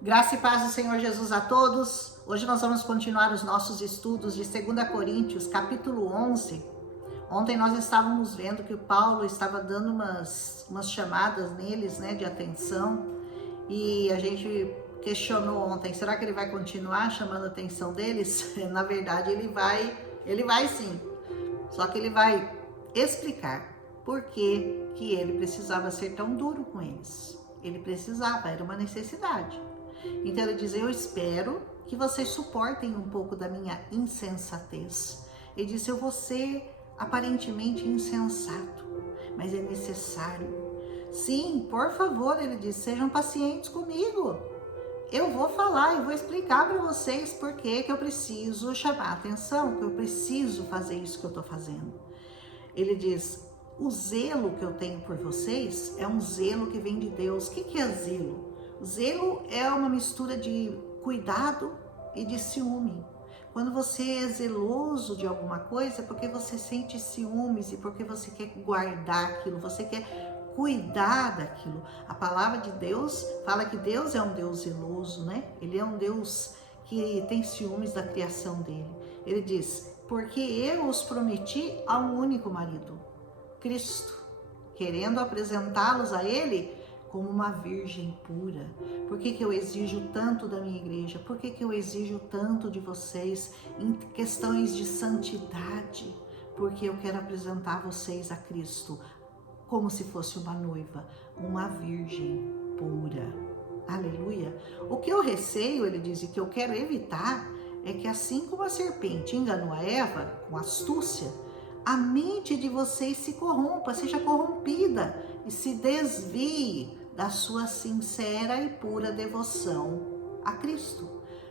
Graça e paz do Senhor Jesus a todos. Hoje nós vamos continuar os nossos estudos de 2 Coríntios, capítulo 11. Ontem nós estávamos vendo que o Paulo estava dando umas chamadas neles, né, de atenção. E a gente questionou ontem, será que ele vai continuar chamando a atenção deles? Na verdade, ele vai sim. Só que ele vai explicar por que ele precisava ser tão duro com eles. Ele precisava, era uma necessidade. Então ele diz, eu espero que vocês suportem um pouco da minha insensatez. Ele diz, eu vou ser aparentemente insensato, mas é necessário. Sim, por favor, ele diz, sejam pacientes comigo. Eu vou falar, eu vou explicar para vocês por que eu preciso chamar a atenção, que eu preciso fazer isso que eu estou fazendo. Ele diz, o zelo que eu tenho por vocês é um zelo que vem de Deus. O que é zelo? O zelo é uma mistura de cuidado e de ciúme. Quando você é zeloso de alguma coisa, é porque você sente ciúmes e porque você quer guardar aquilo, você quer cuidar daquilo. A palavra de Deus fala que Deus é um Deus zeloso, né? Ele é um Deus que tem ciúmes da criação dele. Ele diz, porque eu os prometi a um único marido, Cristo, querendo apresentá-los a ele como uma virgem pura. Por que eu exijo tanto da minha igreja? Por que eu exijo tanto de vocês em questões de santidade? Porque eu quero apresentar vocês a Cristo como se fosse uma noiva, uma virgem pura. Aleluia! O que eu receio, ele diz, e que eu quero evitar, é que assim como a serpente enganou a Eva com astúcia, a mente de vocês se corrompa, seja corrompida e se desvie da sua sincera e pura devoção a Cristo.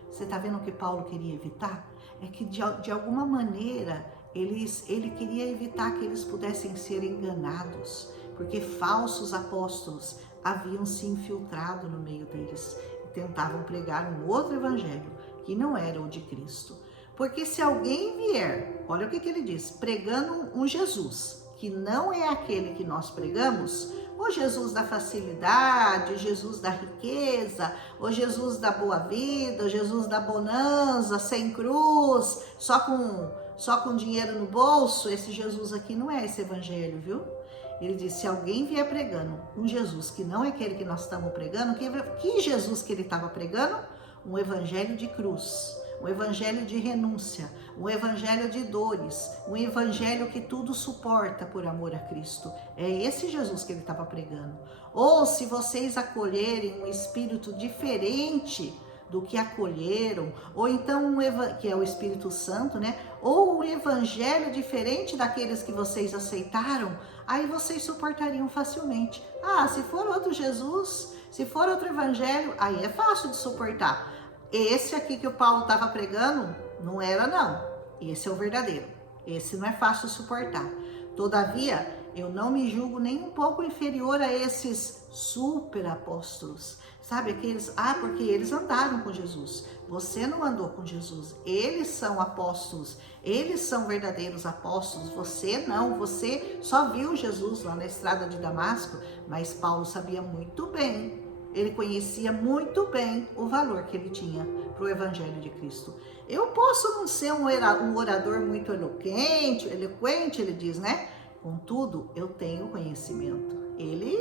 Você está vendo o que Paulo queria evitar? É que de alguma maneira ele queria evitar que eles pudessem ser enganados, porque falsos apóstolos haviam se infiltrado no meio deles e tentavam pregar um outro evangelho que não era o de Cristo. Porque se alguém vier, olha o que ele diz, pregando um Jesus que não é aquele que nós pregamos, o Jesus da facilidade, o Jesus da riqueza, o Jesus da boa vida, o Jesus da bonança, sem cruz, só com dinheiro no bolso, esse Jesus aqui não é esse evangelho, viu? Ele diz, se alguém vier pregando um Jesus que não é aquele que nós estamos pregando, que Jesus que ele estava pregando? Um evangelho de cruz, um evangelho de renúncia, um evangelho de dores, um evangelho que tudo suporta por amor a Cristo. É esse Jesus que ele estava pregando. Ou se vocês acolherem um espírito diferente do que acolheram, ou então que é o Espírito Santo, né? Ou um evangelho diferente daqueles que vocês aceitaram, aí vocês suportariam facilmente. Ah, se for outro Jesus, se for outro evangelho, aí é fácil de suportar. Esse aqui que o Paulo estava pregando, não era não. Esse é o verdadeiro. Esse não é fácil de suportar. Todavia, eu não me julgo nem um pouco inferior a esses super apóstolos. Sabe aqueles, porque eles andaram com Jesus. Você não andou com Jesus. Eles são apóstolos. Eles são verdadeiros apóstolos. Você não. Você só viu Jesus lá na estrada de Damasco. Mas Paulo sabia muito bem. Ele conhecia muito bem o valor que ele tinha para o Evangelho de Cristo. Eu posso não ser um orador muito eloquente, ele diz, né? Contudo, eu tenho conhecimento. Ele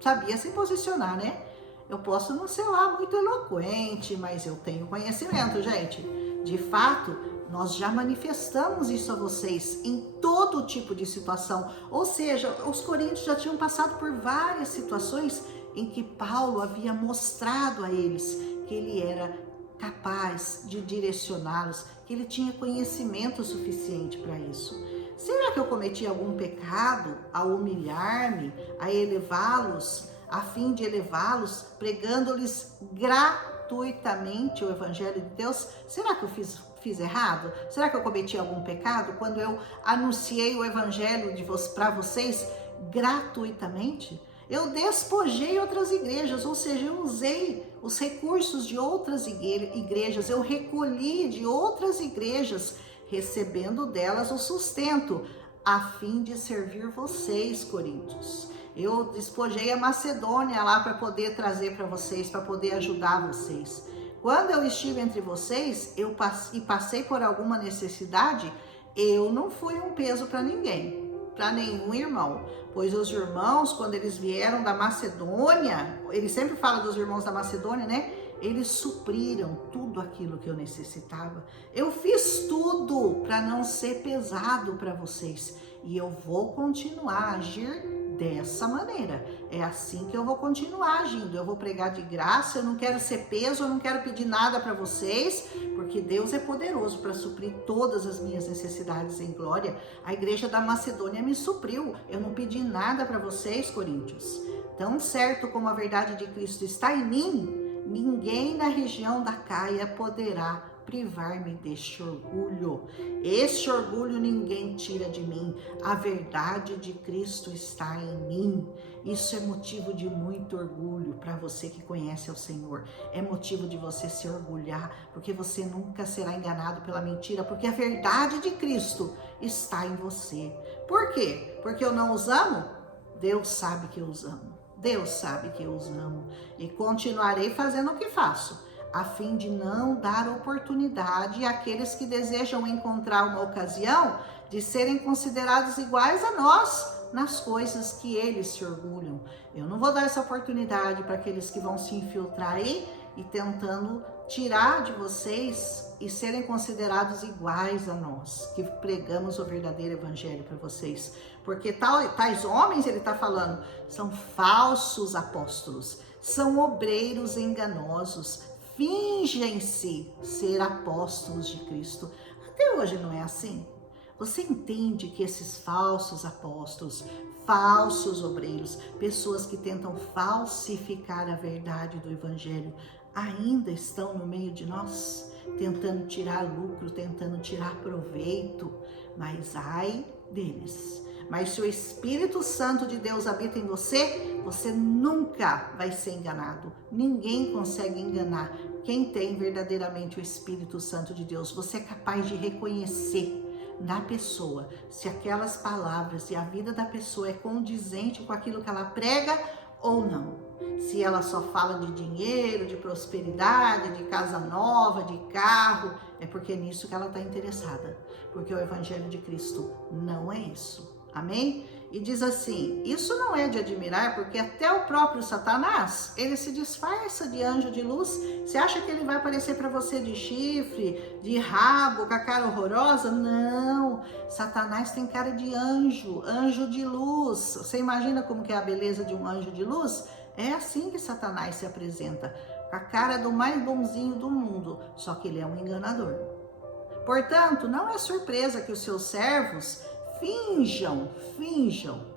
sabia se posicionar, né? Eu posso não ser lá muito eloquente, mas eu tenho conhecimento, gente. De fato, nós já manifestamos isso a vocês em todo tipo de situação. Ou seja, os coríntios já tinham passado por várias situações em que Paulo havia mostrado a eles que ele era capaz de direcioná-los, que ele tinha conhecimento suficiente para isso. Será que eu cometi algum pecado ao humilhar-me, a elevá-los, a fim de elevá-los, pregando-lhes gratuitamente o Evangelho de Deus? Será que eu fiz errado? Será que eu cometi algum pecado quando eu anunciei o Evangelho para vocês gratuitamente? Eu despojei outras igrejas, ou seja, eu usei os recursos de outras igrejas, eu recolhi de outras igrejas, recebendo delas o sustento, a fim de servir vocês, coríntios. Eu despojei a Macedônia lá para poder trazer para vocês, para poder ajudar vocês. Quando eu estive entre vocês, e passei por alguma necessidade, eu não fui um peso para ninguém, para nenhum irmão. Pois os irmãos, quando eles vieram da Macedônia, ele sempre fala dos irmãos da Macedônia, né? Eles supriram tudo aquilo que eu necessitava. Eu fiz tudo para não ser pesado para vocês. E eu vou continuar a agir dessa maneira. É assim que eu vou continuar agindo. Eu vou pregar de graça, eu não quero ser peso, eu não quero pedir nada para vocês, porque Deus é poderoso para suprir todas as minhas necessidades em glória. A igreja da Macedônia me supriu. Eu não pedi nada para vocês, coríntios. Tão certo como a verdade de Cristo está em mim, ninguém na região da Caia poderá privar-me deste orgulho. Este orgulho ninguém tira de mim. A verdade de Cristo está em mim. Isso é motivo de muito orgulho para você que conhece o Senhor. É motivo de você se orgulhar, porque você nunca será enganado pela mentira, porque a verdade de Cristo está em você. Por quê? Porque eu não os amo? Deus sabe que eu os amo. Deus sabe que eu os amo. E continuarei fazendo o que faço, a fim de não dar oportunidade àqueles que desejam encontrar uma ocasião de serem considerados iguais a nós nas coisas que eles se orgulham. Eu não vou dar essa oportunidade para aqueles que vão se infiltrar aí e tentando tirar de vocês e serem considerados iguais a nós, que pregamos o verdadeiro evangelho para vocês. Porque tais homens, ele está falando, são falsos apóstolos, são obreiros enganosos, fingem-se ser apóstolos de Cristo. Até hoje não é assim? Você entende que esses falsos apóstolos, falsos obreiros, pessoas que tentam falsificar a verdade do evangelho, ainda estão no meio de nós, tentando tirar lucro, tentando tirar proveito, mas ai deles. Mas se o Espírito Santo de Deus habita em você, você nunca vai ser enganado. Ninguém consegue enganar quem tem verdadeiramente o Espírito Santo de Deus. Você é capaz de reconhecer na pessoa se aquelas palavras e a vida da pessoa é condizente com aquilo que ela prega ou não. Se ela só fala de dinheiro, de prosperidade, de casa nova, de carro, é porque é nisso que ela está interessada. Porque o Evangelho de Cristo não é isso. Amém? E diz assim, isso não é de admirar, porque até o próprio Satanás, ele se disfarça de anjo de luz. Você acha que ele vai aparecer para você de chifre, de rabo, com a cara horrorosa? Não, Satanás tem cara de anjo, anjo de luz. Você imagina como que é a beleza de um anjo de luz? É assim que Satanás se apresenta, com a cara do mais bonzinho do mundo, só que ele é um enganador. Portanto, não é surpresa que os seus servos finjam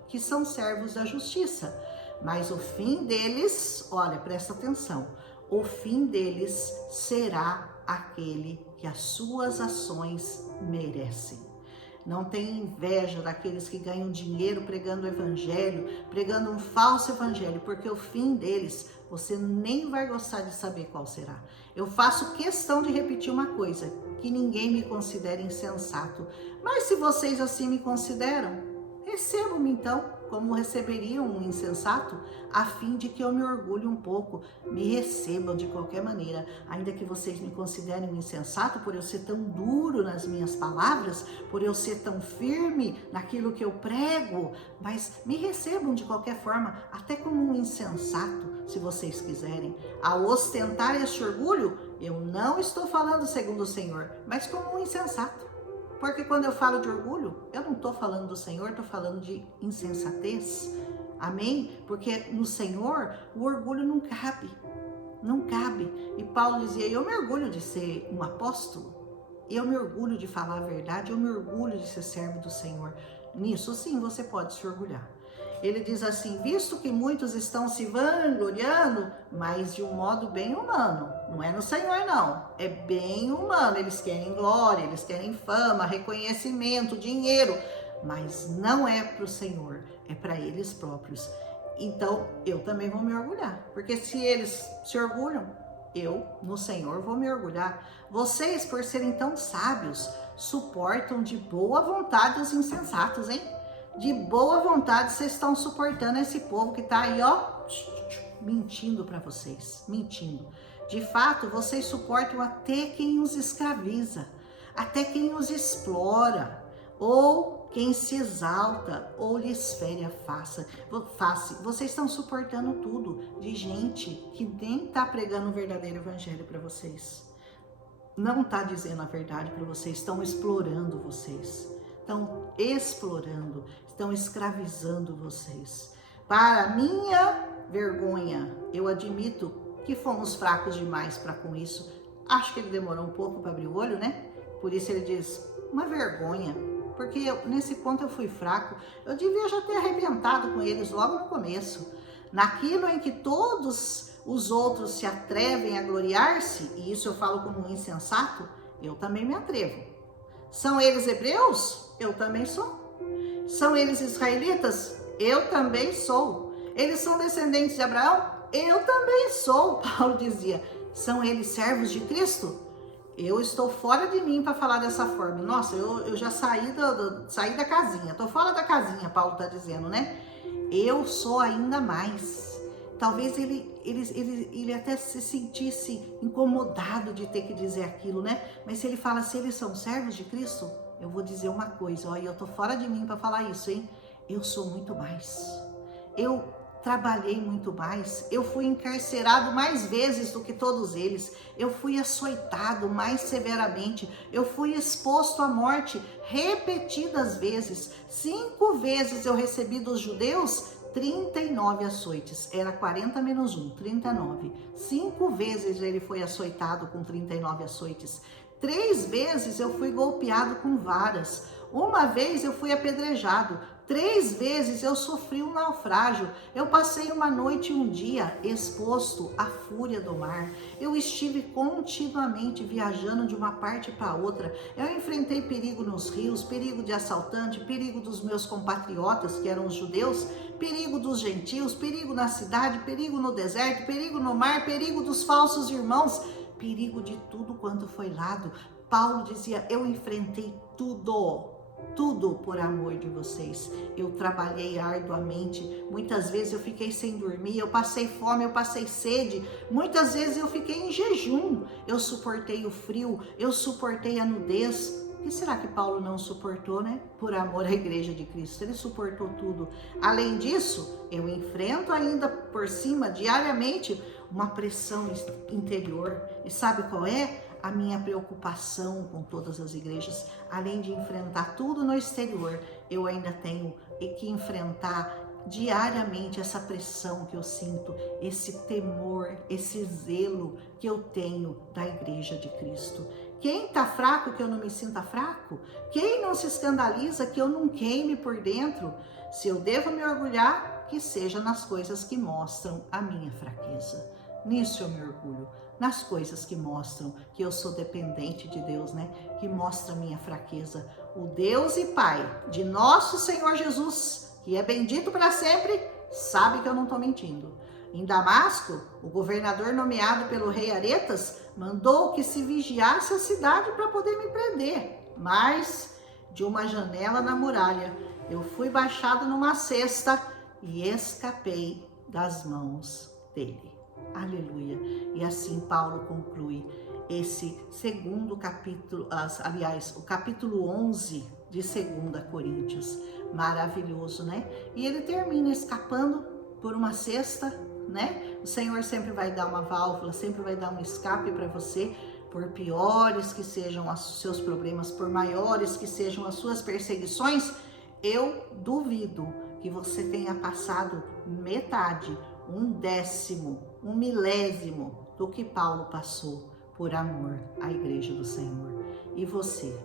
que são servos da justiça, mas o fim deles, olha, presta atenção, o fim deles será aquele que as suas ações merecem. Não tenha inveja daqueles que ganham dinheiro pregando o evangelho, pregando um falso evangelho, porque o fim deles, você nem vai gostar de saber qual será. Eu faço questão de repetir uma coisa, que ninguém me considere insensato. Mas se vocês assim me consideram, recebam-me então como receberiam um insensato, a fim de que eu me orgulhe um pouco. Me recebam de qualquer maneira, ainda que vocês me considerem um insensato por eu ser tão duro nas minhas palavras, por eu ser tão firme naquilo que eu prego, mas me recebam de qualquer forma, até como um insensato, se vocês quiserem. Ao ostentar este orgulho, eu não estou falando segundo o Senhor, mas como um insensato. Porque quando eu falo de orgulho, eu não estou falando do Senhor, estou falando de insensatez. Amém? Porque no Senhor, o orgulho não cabe. Não cabe. E Paulo dizia, eu me orgulho de ser um apóstolo. Eu me orgulho de falar a verdade. Eu me orgulho de ser servo do Senhor. Nisso sim, você pode se orgulhar. Ele diz assim, visto que muitos estão se vangloriando, mas de um modo bem humano. Não é no Senhor, não. É bem humano. Eles querem glória, eles querem fama, reconhecimento, dinheiro. Mas não é para o Senhor, é para eles próprios. Então, eu também vou me orgulhar. Porque se eles se orgulham, eu, no Senhor, vou me orgulhar. Vocês, por serem tão sábios, suportam de boa vontade os insensatos, hein? de boa vontade vocês estão suportando esse povo que está aí, ó, mentindo para vocês, mentindo. De fato, vocês suportam até quem os escraviza, até quem os explora, ou quem se exalta, ou lhes fere a face. Vocês estão suportando tudo de gente que nem está pregando o verdadeiro evangelho para vocês. Não está dizendo a verdade para vocês, estão explorando vocês. Estão explorando, estão escravizando vocês. Para minha vergonha, eu admito que fomos fracos demais para com isso. Acho que ele demorou um pouco para abrir o olho, né? Por isso ele diz, uma vergonha, porque nesse ponto eu fui fraco. Eu devia já ter arrebentado com eles logo no começo. Naquilo em que todos os outros se atrevem a gloriar-se, e isso eu falo como um insensato, eu também me atrevo. São eles hebreus? Eu também sou. São eles israelitas? Eu também sou. Eles são descendentes de Abraão? Eu também sou. Paulo dizia, são eles servos de Cristo? Eu estou fora de mim para falar dessa forma. Nossa, eu já saí da casinha, estou fora da casinha, Paulo está dizendo, né? Eu sou ainda mais. Talvez ele até se sentisse incomodado de ter que dizer aquilo, né? Mas se ele fala, se eles são servos de Cristo, eu vou dizer uma coisa, ó, e eu tô fora de mim para falar isso, hein? Eu sou muito mais. Eu trabalhei muito mais. Eu fui encarcerado mais vezes do que todos eles. Eu fui açoitado mais severamente. Eu fui exposto à morte repetidas vezes. 5 vezes eu recebi dos judeus 39 açoites, era 40 menos 1, 39. 5 vezes ele foi açoitado com 39 açoites. 3 vezes eu fui golpeado com varas. 1 vez eu fui apedrejado. 3 vezes eu sofri um naufrágio. Eu passei uma noite e um dia exposto à fúria do mar. Eu estive continuamente viajando de uma parte para outra. Eu enfrentei perigo nos rios, perigo de assaltante, perigo dos meus compatriotas, que eram os judeus, perigo dos gentios, perigo na cidade, perigo no deserto, perigo no mar, perigo dos falsos irmãos, perigo de tudo quanto foi lado. Paulo dizia, eu enfrentei tudo por amor de vocês. Eu trabalhei arduamente, muitas vezes eu fiquei sem dormir, eu passei fome, eu passei sede, muitas vezes eu fiquei em jejum, eu suportei o frio, eu suportei a nudez. O que será que Paulo não suportou, né? Por amor à igreja de Cristo, ele suportou tudo. Além disso, eu enfrento ainda por cima, diariamente, uma pressão interior. E sabe qual é? A minha preocupação com todas as igrejas. Além de enfrentar tudo no exterior, eu ainda tenho que enfrentar diariamente essa pressão que eu sinto, esse temor, esse zelo que eu tenho da igreja de Cristo. Quem tá fraco que eu não me sinta fraco? Quem não se escandaliza que eu não queime por dentro? Se eu devo me orgulhar, que seja nas coisas que mostram a minha fraqueza. Nisso eu me orgulho, nas coisas que mostram que eu sou dependente de Deus, né? Que mostra a minha fraqueza. O Deus e Pai de nosso Senhor Jesus, que é bendito para sempre, sabe que eu não estou mentindo. Em Damasco, o governador nomeado pelo rei Aretas mandou que se vigiasse a cidade para poder me prender. Mas, de uma janela na muralha, eu fui baixado numa cesta e escapei das mãos dele. Aleluia. E assim Paulo conclui esse segundo capítulo, aliás, o capítulo 11 de 2 Coríntios. Maravilhoso, né? E ele termina escapando por uma cesta, né? O Senhor sempre vai dar uma válvula, sempre vai dar um escape para você, por piores que sejam os seus problemas, por maiores que sejam as suas perseguições. Eu duvido que você tenha passado metade, 1/10, 1/1000 do que Paulo passou por amor à igreja do Senhor. E você?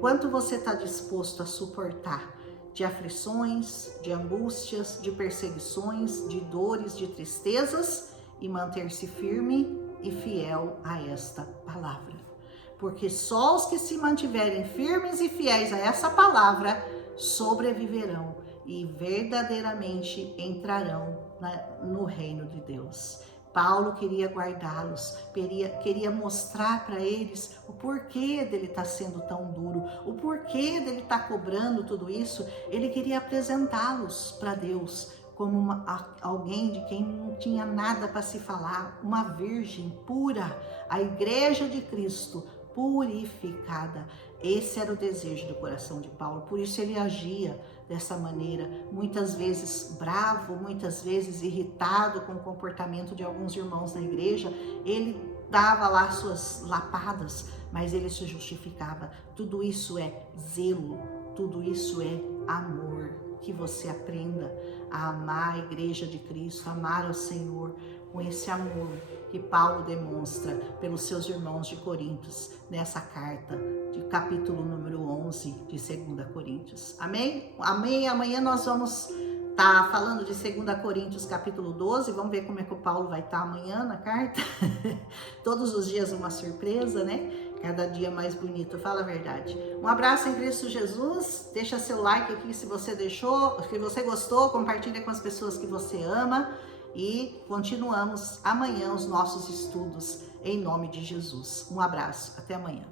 Quanto você está disposto a suportar de aflições, de angústias, de perseguições, de dores, de tristezas e manter-se firme e fiel a esta palavra? Porque só os que se mantiverem firmes e fiéis a essa palavra sobreviverão e verdadeiramente entrarão no reino de Deus. Paulo queria guardá-los, queria mostrar para eles o porquê dele estar sendo tão duro, o porquê dele estar cobrando tudo isso. Ele queria apresentá-los para Deus como alguém de quem não tinha nada para se falar, uma virgem pura, a igreja de Cristo purificada. Esse era o desejo do coração de Paulo, por isso ele agia dessa maneira, muitas vezes bravo, muitas vezes irritado com o comportamento de alguns irmãos na igreja. Ele dava lá suas lapadas, mas ele se justificava. Tudo isso é zelo, tudo isso é amor. Que você aprenda a amar a igreja de Cristo, amar o Senhor com esse amor que Paulo demonstra pelos seus irmãos de Coríntios, nessa carta de capítulo número 11 de 2 Coríntios. Amém? Amém? Amanhã nós vamos estar falando de 2 Coríntios capítulo 12, vamos ver como é que o Paulo vai estar amanhã na carta. Todos os dias uma surpresa, né? Cada dia mais bonito, fala a verdade. Um abraço em Cristo Jesus, deixa seu like aqui se você deixou, se você gostou, compartilha com as pessoas que você ama e continuamos amanhã os nossos estudos em nome de Jesus. Um abraço, até amanhã.